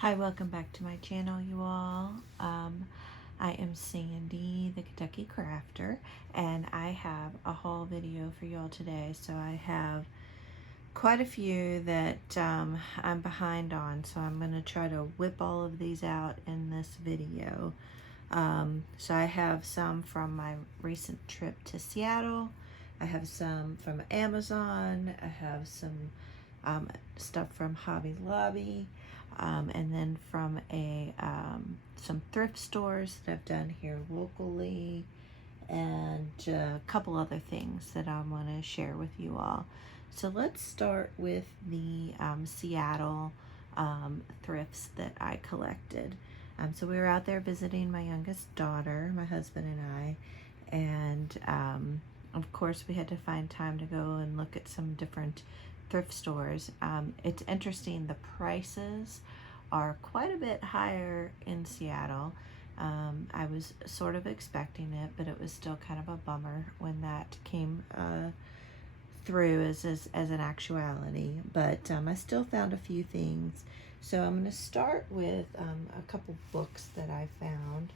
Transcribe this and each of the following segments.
Hi, welcome back to my channel, you all. I am Sandy, the Kentucky Crafter, and I have a haul video for you all today. So I have quite a few that I'm behind on, so I'm going to try to whip all of these out in this video. So I have some from my recent trip to Seattle. I have some from Amazon. I have some stuff from Hobby Lobby. And then from some thrift stores that I've done here locally, and a couple other things that I want to share with you all. So let's start with the Seattle thrifts that I collected. So we were out there visiting my youngest daughter, my husband and I, and of course we had to find time to go and look at some different thrift stores. It's interesting, the prices are quite a bit higher in Seattle. I was sort of expecting it, but it was still kind of a bummer when that came through as an actuality. But I still found a few things. So I'm going to start with a couple books that I found.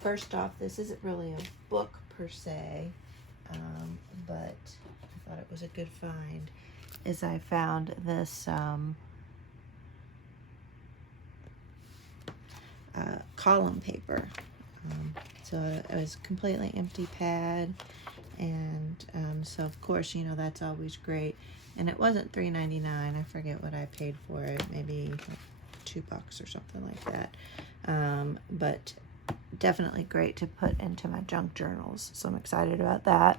First off, this isn't really a book per se, but I thought it was a good find, is I found this column paper. So it was a completely empty pad, and so of course, you know, that's always great. And it wasn't $3.99. I forget what I paid for it, maybe $2 or something like that. But definitely great to put into my junk journals, so I'm excited about that.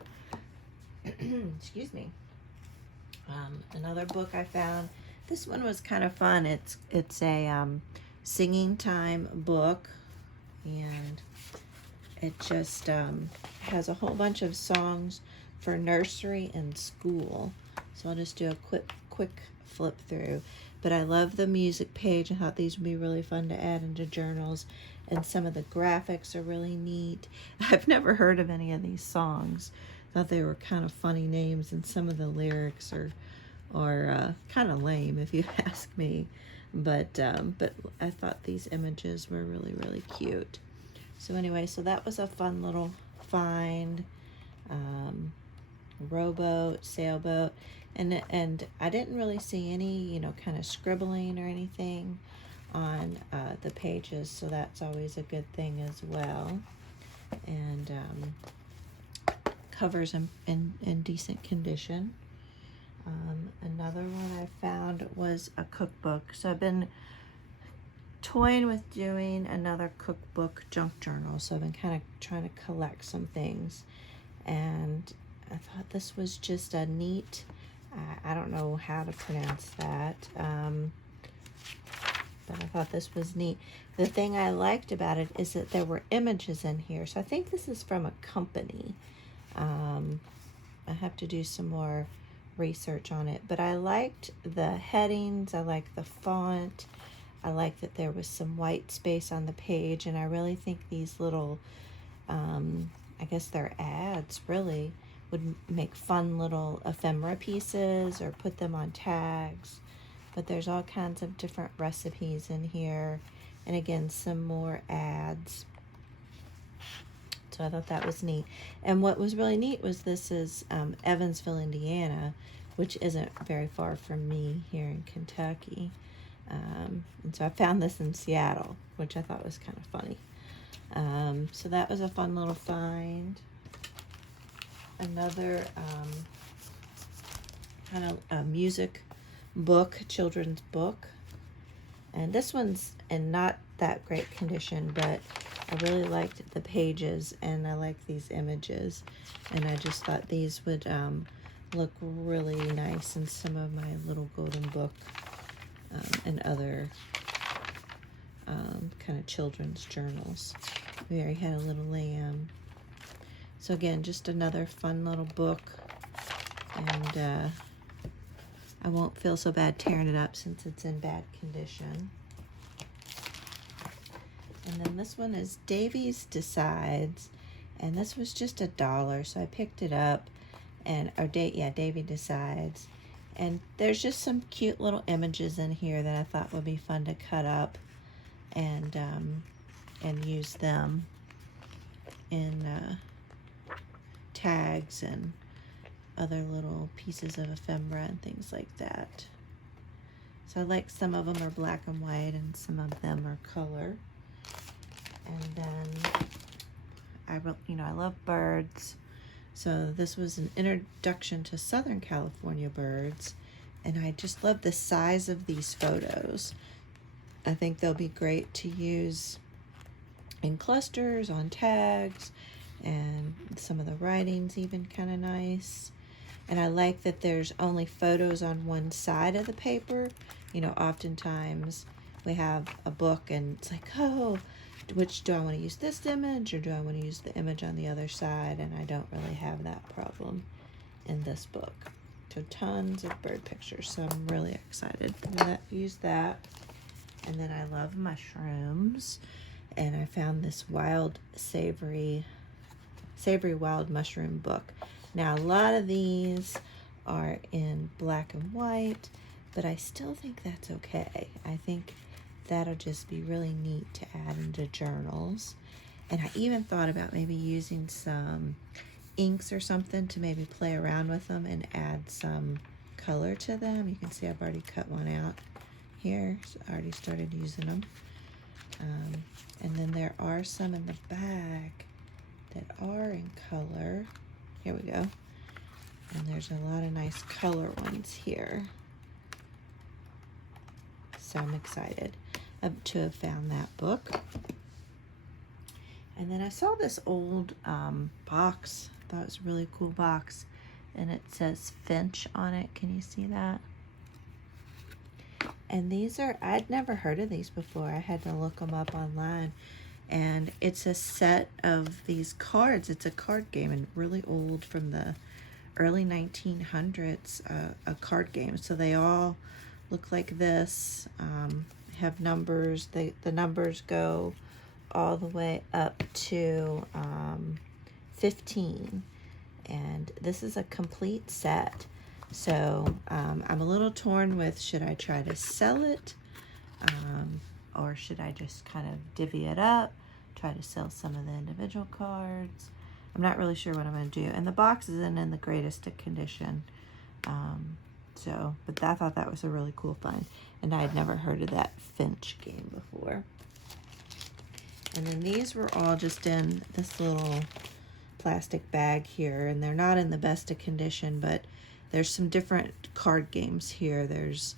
Excuse me. Another book I found. This one was kind of fun. It's a singing time book, and it just has a whole bunch of songs for nursery and school. So I'll just do a quick flip through. But I love the music page. I thought these would be really fun to add into journals, and some of the graphics are really neat. I've never heard of any of these songs. Thought they were kind of funny names, and some of the lyrics are kind of lame if you ask me. But I thought these images were really cute. So anyway, so that was a fun little find. Rowboat, sailboat, and I didn't really see any, you know, kind of scribbling or anything on the pages, so that's always a good thing as well. And covers in decent condition. Another one I found was a cookbook. So I've been toying with doing another cookbook junk journal. So I've been kind of trying to collect some things. And I thought this was just a neat, I don't know how to pronounce that, but I thought this was neat. The thing I liked about it is that there were images in here. So I think this is from a company. I have to do some more research on it, but I liked the headings, I liked the font, I liked that there was some white space on the page, and I really think these little, I guess they're ads, really would make fun little ephemera pieces or put them on tags. But there's all kinds of different recipes in here, and again, some more ads. So I thought that was neat. And what was really neat was this is Evansville, Indiana, which isn't very far from me here in Kentucky. And so I found this in Seattle, which I thought was kind of funny. So that was a fun little find. Another kind of a music book, children's book. And this one's in not that great condition, but I really liked the pages, and I like these images, and I just thought these would look really nice in some of my little golden book and other kind of children's journals. We already had a little lamb. So again, just another fun little book, and I won't feel so bad tearing it up since it's in bad condition. And then this one is Davy's Decides, and this was just $1, so I picked it up, and Davy Decides, And there's just some cute little images in here that I thought would be fun to cut up and use them in tags and other little pieces of ephemera and things like that. So I like some of them are black and white and some of them are color. And then I love birds. So this was an introduction to Southern California birds, and I just love the size of these photos. I think they'll be great to use in clusters, on tags, and some of the writing's even kind of nice. And I like that there's only photos on one side of the paper. Oftentimes we have a book and it's like, oh, which do I want to use, this image or do I want to use the image on the other side? And I don't really have that problem in this book. So tons of bird pictures. So I'm really excited to use that. And then I love mushrooms. And I found this savory wild mushroom book. Now a lot of these are in black and white, but I still think that's okay. I think that'll just be really neat to add into journals. And I even thought about maybe using some inks or something to maybe play around with them and add some color to them. You can see I've already cut one out here. So I already started using them. And then there are some in the back that are in color. Here we go. And there's a lot of nice color ones here. So I'm excited to have found that book. And then I saw this old box. I thought it was a really cool box. And it says Finch on it. Can you see that? And these are, I'd never heard of these before. I had to look them up online. And it's a set of these cards. It's a card game and really old from the early 1900s, a card game. So they all look like this, have numbers. The numbers go all the way up to 15. And this is a complete set. So I'm a little torn with, should I try to sell it? Or should I just kind of divvy it up, try to sell some of the individual cards? I'm not really sure what I'm going to do. And the box isn't in the greatest of condition. But I thought that was a really cool find. And I had never heard of that Finch game before. And then these were all just in this little plastic bag here. And they're not in the best of condition, but there's some different card games here. There's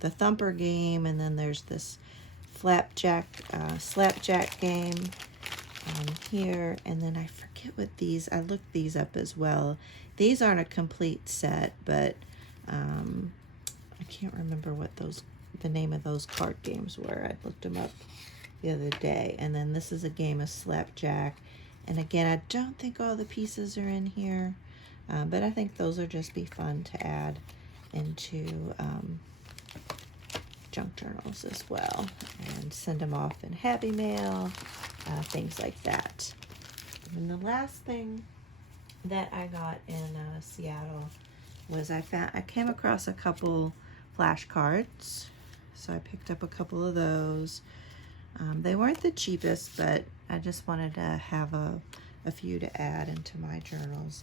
the Thumper game, and then there's this slapjack game here. And then I forget what these, I looked these up as well. These aren't a complete set, but I can't remember what the name of those card games were. I looked them up the other day. And then this is a game of slapjack. And again, I don't think all the pieces are in here, but I think those will just be fun to add into junk journals as well, and send them off in Happy Mail, things like that. And the last thing that I got in Seattle was I came across a couple flashcards, so I picked up a couple of those. They weren't the cheapest, but I just wanted to have a few to add into my journals.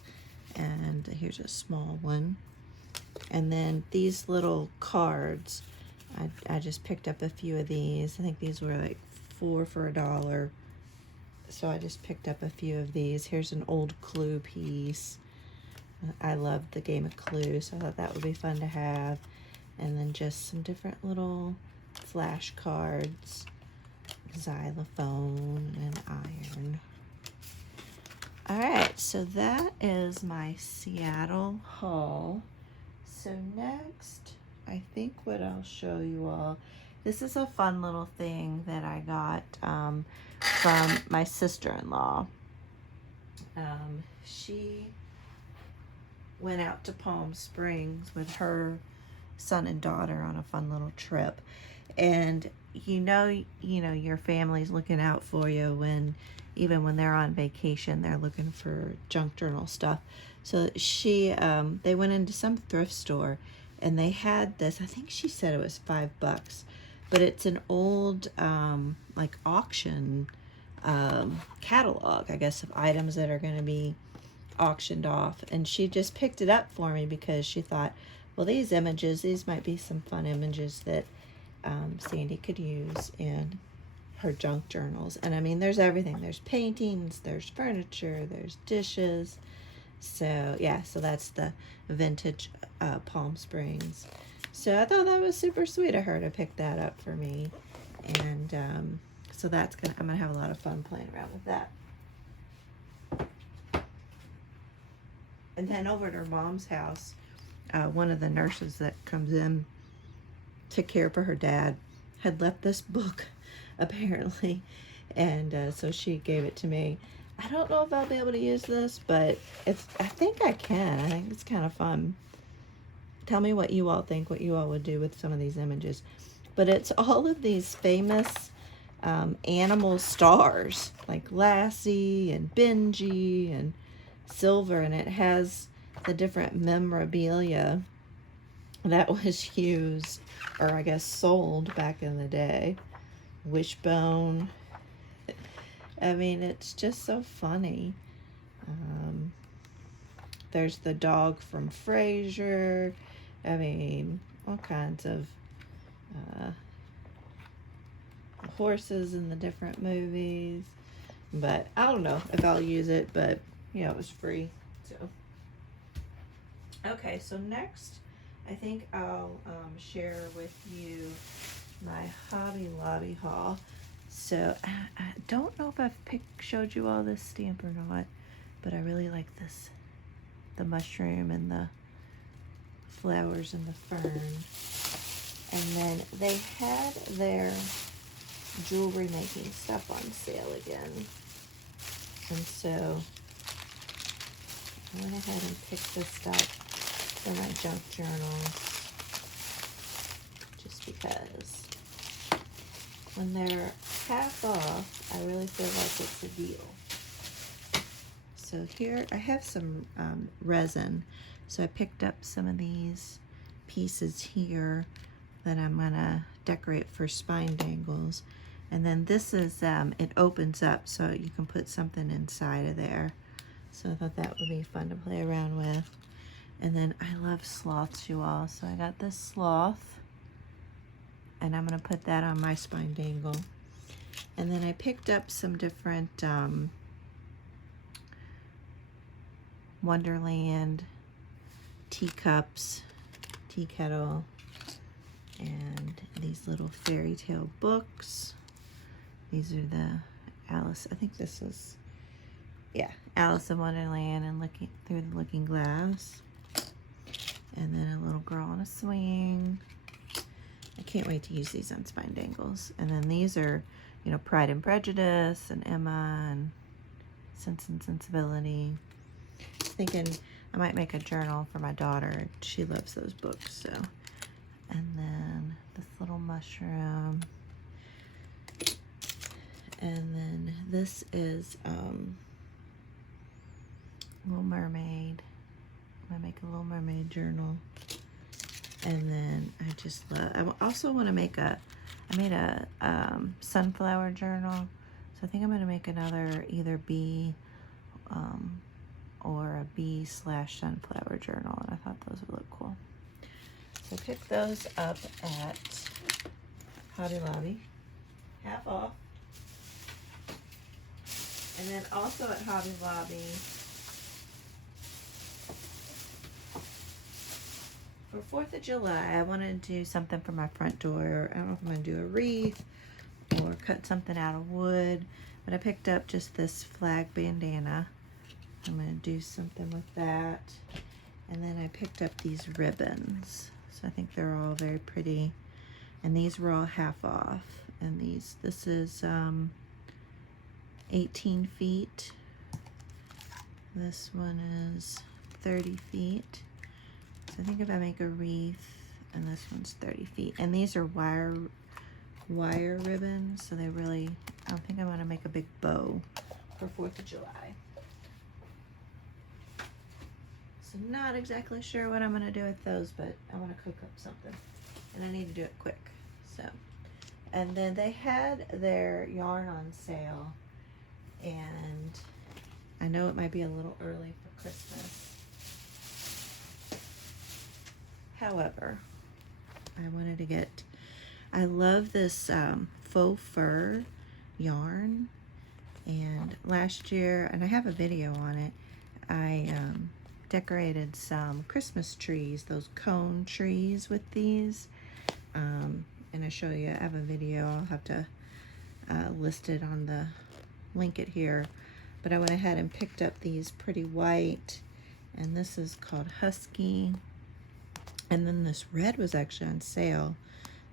And here's a small one. And then these little cards, I just picked up a few of these. I think these were like 4 for $1. So I just picked up a few of these. Here's an old Clue piece. I loved the game of Clue, so I thought that would be fun to have. And then just some different little flashcards, xylophone, and iron. All right, so that is my Seattle haul. So next, I think what I'll show you all, this is a fun little thing that I got from my sister-in-law. She went out to Palm Springs with her son and daughter on a fun little trip. And your family's looking out for you when, even when they're on vacation, they're looking for junk journal stuff. So they went into some thrift store and they had this, I think she said it was $5, but it's an old, like auction, catalog, I guess, of items that are going to be auctioned off. And she just picked it up for me because she thought, well, these might be some fun images that Sandy could use in her junk journals. And I mean, there's everything. There's paintings, there's furniture, there's dishes. So yeah, so that's the vintage Palm Springs. So I thought that was super sweet of her to pick that up for me. And so I'm gonna have a lot of fun playing around with that. And then over at her mom's house, one of the nurses that comes in to care for her dad had left this book, apparently, and so she gave it to me. I don't know if I'll be able to use this, but I think I can. I think it's kind of fun. Tell me what you all think, what you all would do with some of these images. But it's all of these famous animal stars, like Lassie and Benji and Silver, and it has the different memorabilia that was used, or I guess sold back in the day. Wishbone. I mean, it's just so funny. There's the dog from Frasier. I mean, all kinds of horses in the different movies. But I don't know if I'll use it, but it was free. So okay, so next I think I'll share with you my Hobby Lobby haul. So I don't know if I've showed you all this stamp or not, but I really like this, the mushroom and the flowers and the fern. And then they had their jewelry making stuff on sale again. And so I went ahead and picked this up for my junk journals, just because when they're half off, I really feel like it's a deal. So here I have some resin. So I picked up some of these pieces here that I'm gonna decorate for spine dangles. And then this is, it opens up so you can put something inside of there. So I thought that would be fun to play around with. And then I love sloths, you all. So I got this sloth, and I'm gonna put that on my spine dangle. And then I picked up some different Wonderland teacups, tea kettle, and these little fairy tale books. These are the Alice, I think this is, yeah, Alice in Wonderland and Looking Through the Looking Glass. And then a little girl on a swing. I can't wait to use these on spine dangles. And then these are, Pride and Prejudice and Emma and Sense and Sensibility. Thinking I might make a journal for my daughter. She loves those books, so. And then this little mushroom. And then this is Little Mermaid. I'm gonna make a Little Mermaid journal. And then I just love, I also want to make I made a sunflower journal. So I think I'm gonna make another either bee or a bee/sunflower journal, and I thought those would look cool. So pick those up at Hobby Lobby, half off. And then also at Hobby Lobby, for 4th of July, I wanted to do something for my front door. I don't know if I'm going to do a wreath or cut something out of wood, but I picked up just this flag bandana. I'm going to do something with that. And then I picked up these ribbons. So I think they're all very pretty. And these were all half off. And this is 18 feet. This one is 30 feet. So I think if I make a wreath, and this one's 30 feet. And these are wire wire ribbon, so they really, I don't think I'm going to make a big bow for 4th of July. So not exactly sure what I'm going to do with those, but I want to cook up something, and I need to do it quick. So, and then they had their yarn on sale, and I know it might be a little early for Christmas. However, I wanted to get, I love this faux fur yarn, and last year, and I have a video on it, I decorated some Christmas trees, those cone trees with these, and I show you, I have a video, I'll have to list it on the, link it here, but I went ahead and picked up these pretty white, and this is called Husky, and then this red was actually on sale,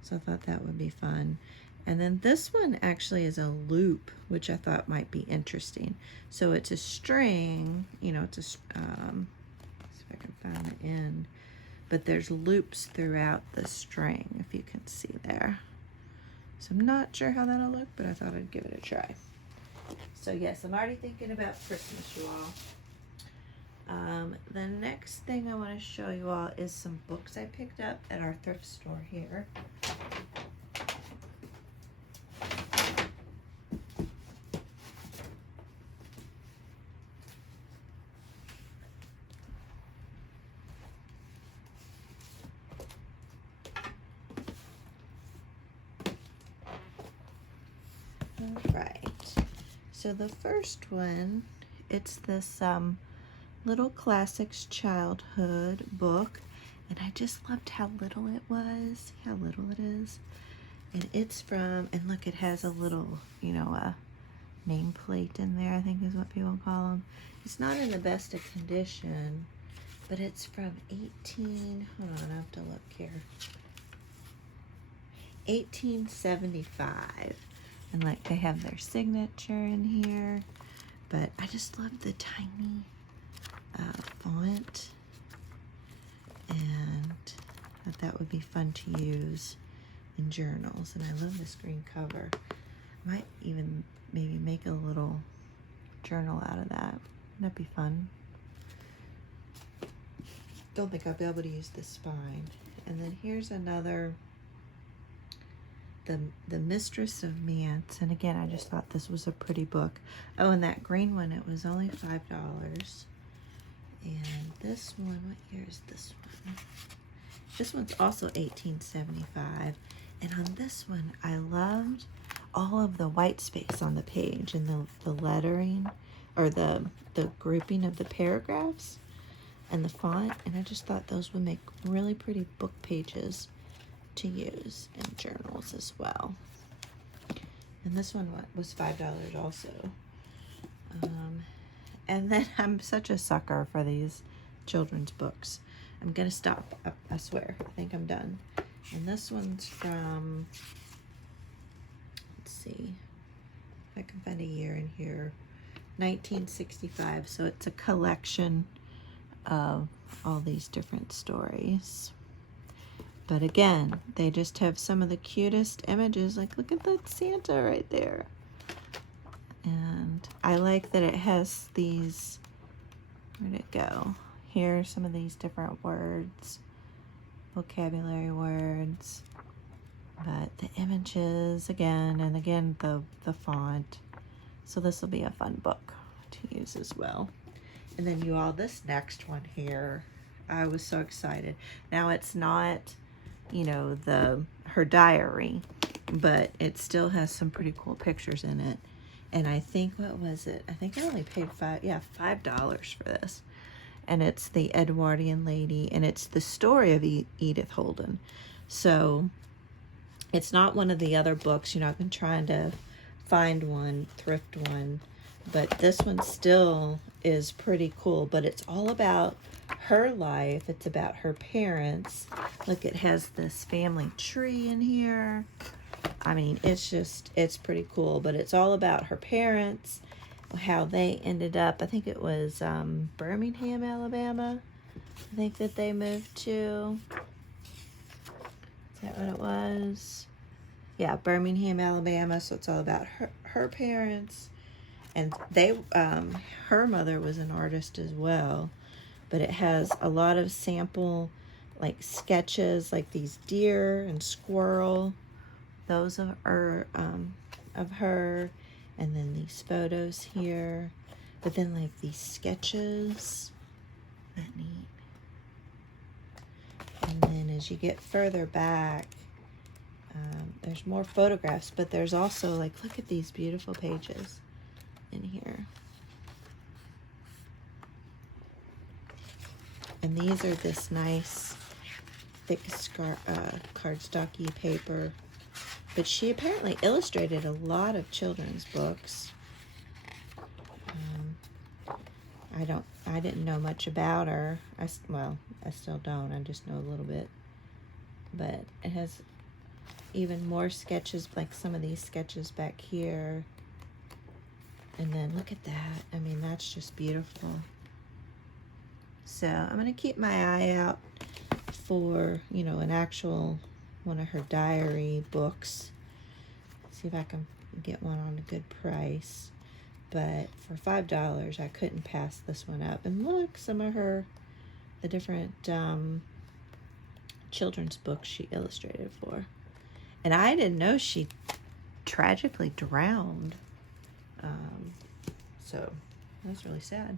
so I thought that would be fun. And then this one actually is a loop, which I thought might be interesting. So it's a string, you know, it's a, see if I can find the end, but there's loops throughout the string, if you can see there. So I'm not sure how that'll look, but I thought I'd give it a try. So yes, I'm already thinking about Christmas, you all. The next thing I want to show you all is some books I picked up at our thrift store here. Alright, so the first one, it's this Little Classics Childhood book, and I just loved how little it was. See how little it is? And it's from, and look, it has a little, you know, a nameplate in there, I think is what people call them. It's not in the best of condition, but it's from hold on, I have to look here. 1875. And like they have their signature in here, but I just love the tiny font, and thought that would be fun to use in journals. And I love this green cover. Might even maybe make a little journal out of that. Wouldn't that be fun? Don't think I'll be able to use the spine. And then here's another, the Mistress of Mance, and again, I just thought this was a pretty book. Oh, and that green one, it was only $5. And this one, what year is this one? This one's also 1875. And on this one, I loved all of the white space on the page and the lettering, or the grouping of the paragraphs and the font. And I just thought those would make really pretty book pages to use in journals as well. And this one was $5 also. And then I'm such a sucker for these children's books. I'm gonna stop, I swear, I think I'm done. And this one's from, let's see if I can find a year in here, 1965. So it's a collection of all these different stories. But again, they just have some of the cutest images. Like, look at that Santa right there. And I like that it has these, where'd it go? Here are some of these different words, vocabulary words. But the images, again, and again, the font. So this will be a fun book to use as well. And then you all, this next one here, I was so excited. Now it's not, you know, her diary, but it still has some pretty cool pictures in it. And I think, what was it? I think I only paid $5 for this. And it's the Edwardian Lady, and it's the story of Edith Holden. So it's not one of the other books. You know, I've been trying to find one, thrift one, but this one still is pretty cool. But it's all about her life. It's about her parents. Look, it has this family tree in here. I mean, it's pretty cool, but it's all about her parents, how they ended up, I think it was Birmingham, Alabama, I think that they moved to. Is that what it was? yeah, Birmingham, Alabama. So it's all about her parents, and they her mother was an artist as well. But it has a lot of sample like sketches, like these deer and squirrel, those of her, and then these photos here. But then like these sketches, that neat. And then as you get further back, there's more photographs, but there's also like, look at these beautiful pages in here. And these are this nice thick cardstocky paper. But she apparently illustrated a lot of children's books. I didn't know much about her. I still don't. I just know a little bit. But it has even more sketches, like some of these sketches back here. And then look at that. I mean, that's just beautiful. So I'm going to keep my eye out for, you know, an actual one of her diary books. See if I can get one on a good price. But for $5, I couldn't pass this one up. And look, some of the different children's books she illustrated for. And I didn't know she tragically drowned. So that's really sad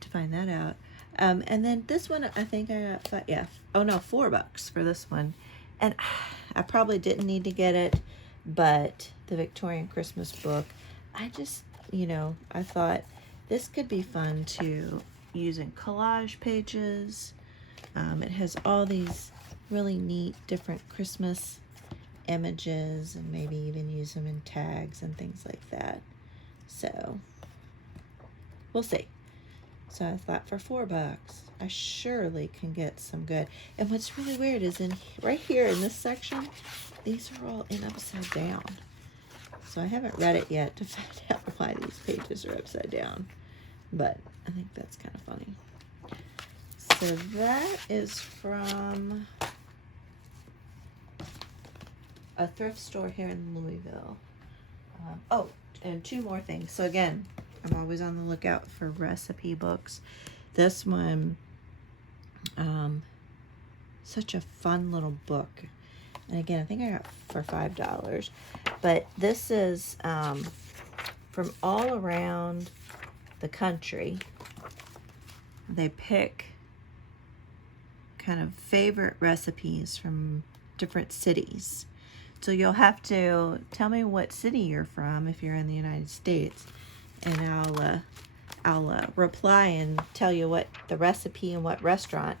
to find that out. And then this one, I think I got $4 for this one. And I probably didn't need to get it, but the Victorian Christmas book, I just, you know, I thought this could be fun to use in collage pages. It has all these really neat different Christmas images, and maybe even use them in tags and things like that. So we'll see. So I thought for $4, I surely can get some good. And what's really weird is right here in this section, these are all in upside down. So I haven't read it yet to find out why these pages are upside down. But I think that's kind of funny. So that is from a thrift store here in Louisville. And two more things. So again, I'm always on the lookout for recipe books. This one, such a fun little book. And again, I think I got for $5. But this is from all around the country. They pick kind of favorite recipes from different cities. So you'll have to tell me what city you're from if you're in the United States, and I'll reply and tell you what the recipe and what restaurant.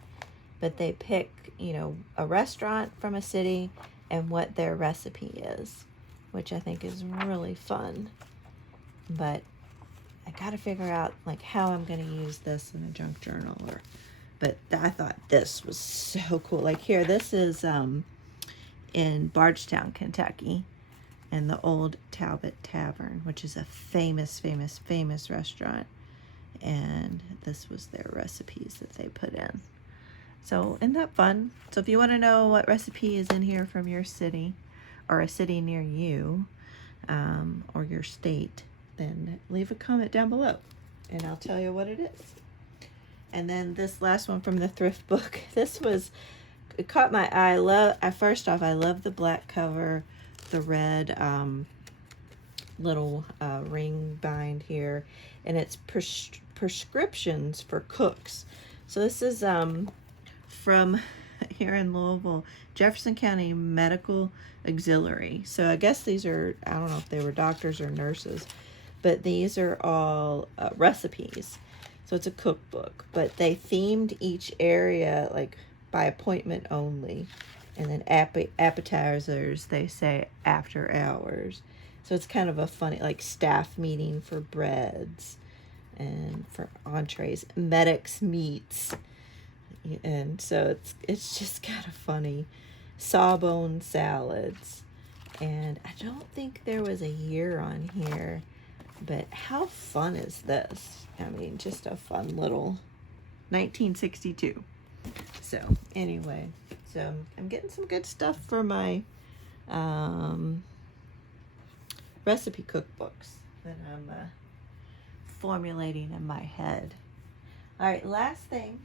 But they pick, you know, a restaurant from a city and what their recipe is, which I think is really fun. But I got to figure out like how I'm going to use this in a junk journal. But I thought this was so cool. Like here, this is in Bardstown, Kentucky, and the Old Talbot Tavern, which is a famous, famous, famous restaurant. And this was their recipes that they put in. So isn't that fun? So if you want to know what recipe is in here from your city, or a city near you, or your state, then leave a comment down below and I'll tell you what it is. And then this last one from the thrift book, it caught my eye. First off, I love the black cover, the red little ring bind here, and it's prescriptions for cooks. So this is from here in Louisville, Jefferson County Medical Auxiliary. So I guess these are, I don't know if they were doctors or nurses, but these are all recipes. So it's a cookbook, but they themed each area like by appointment only. And then appetizers, they say after hours. So it's kind of a funny, like staff meeting for breads and for entrees, medics meats. And so it's just kind of funny. Sawbone salads. And I don't think there was a year on here, but how fun is this? I mean, just a fun little 1962. So anyway, so I'm getting some good stuff for my recipe cookbooks that I'm formulating in my head. All right, last thing.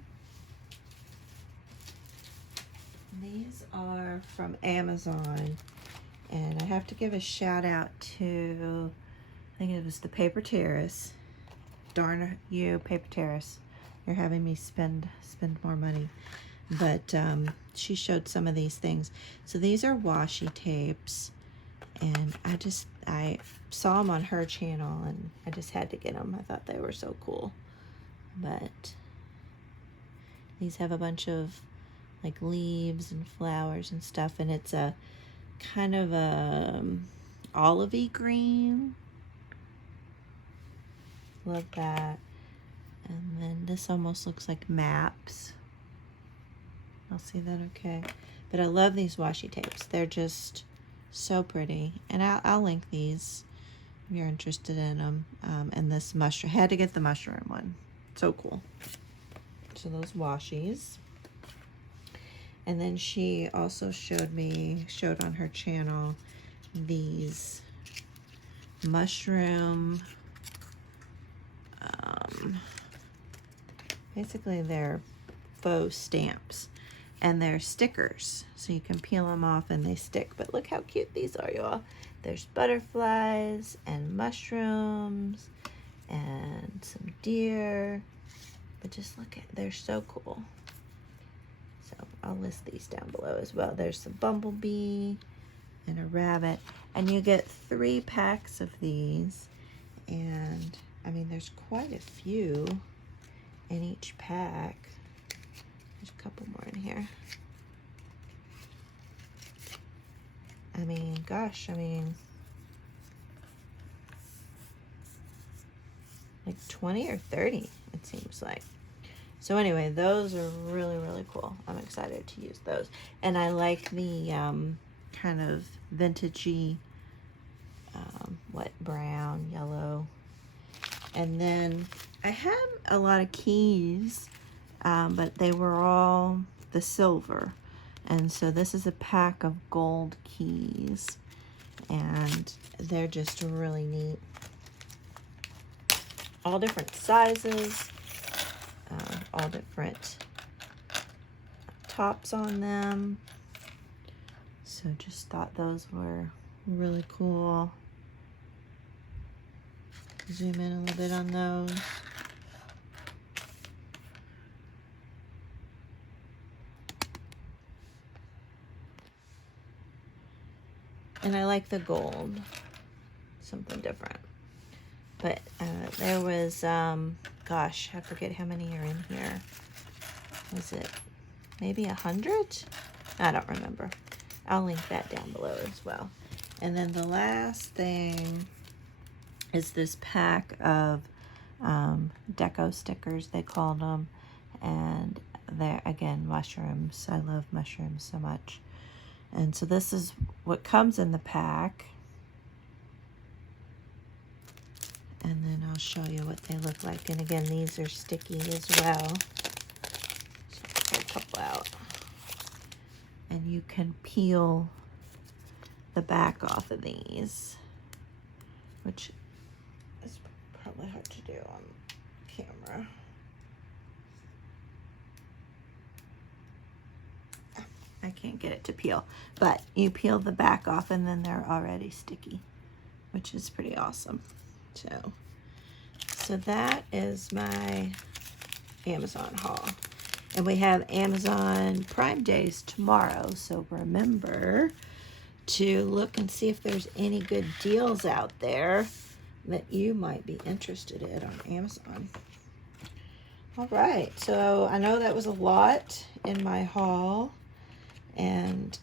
These are from Amazon, and I have to give a shout out to, I think it was the Paper Terrace. Darn you, Paper Terrace. You're having me spend more money. But she showed some of these things. So these are washi tapes, and I saw them on her channel, and I just had to get them. I thought they were so cool. But these have a bunch of like leaves and flowers and stuff, and it's a kind of a olivey green. Love that. And then this almost looks like maps. I'll see that okay. But I love these washi tapes. They're just so pretty. And I'll link these if you're interested in them. And this mushroom, had to get the mushroom one. So cool. So those washies. And then she also showed on her channel these mushroom, basically they're faux stamps, and they're stickers, so you can peel them off and they stick. But look how cute these are, y'all. There's butterflies and mushrooms and some deer, but just look at, they're so cool. So I'll list these down below as well. There's a bumblebee and a rabbit, and you get 3 packs of these, and I mean there's quite a few in each pack. There's a couple more in here. I mean, gosh, like 20 or 30, it seems like. So anyway, those are really, really cool. I'm excited to use those. And I like the kind of vintagey, brown, yellow. And then I had a lot of keys, but they were all the silver. And so this is a pack of gold keys, and they're just really neat. All different sizes, all different tops on them. So just thought those were really cool. Zoom in a little bit on those. And I like the gold, something different. But there was, gosh, I forget how many are in here. Was it maybe 100? I don't remember. I'll link that down below as well. And then the last thing is this pack of deco stickers, they called them. And they're, again, mushrooms. I love mushrooms so much. And so this is what comes in the pack. And then I'll show you what they look like. And again, these are sticky as well. So I'll pull a couple out. And you can peel the back off of these, which is probably hard to do on camera. I can't get it to peel, but you peel the back off and then they're already sticky, which is pretty awesome. So that is my Amazon haul. And we have Amazon Prime Days tomorrow, so remember to look and see if there's any good deals out there that you might be interested in on Amazon. All right, so I know that was a lot in my haul, and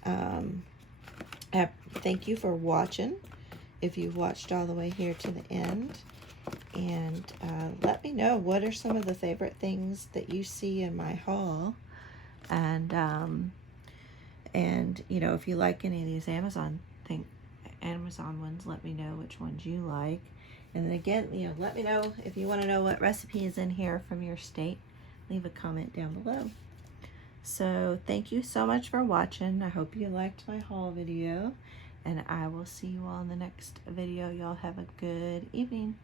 I thank you for watching if you've watched all the way here to the end. And let me know, what are some of the favorite things that you see in my haul, and you know, if you like any of these Amazon ones, let me know which ones you like. And then again, you know, let me know if you want to know what recipe is in here from your state. Leave a comment down below. So thank you so much for watching. I hope you liked my haul video, and I will see you all in the next video. Y'all have a good evening.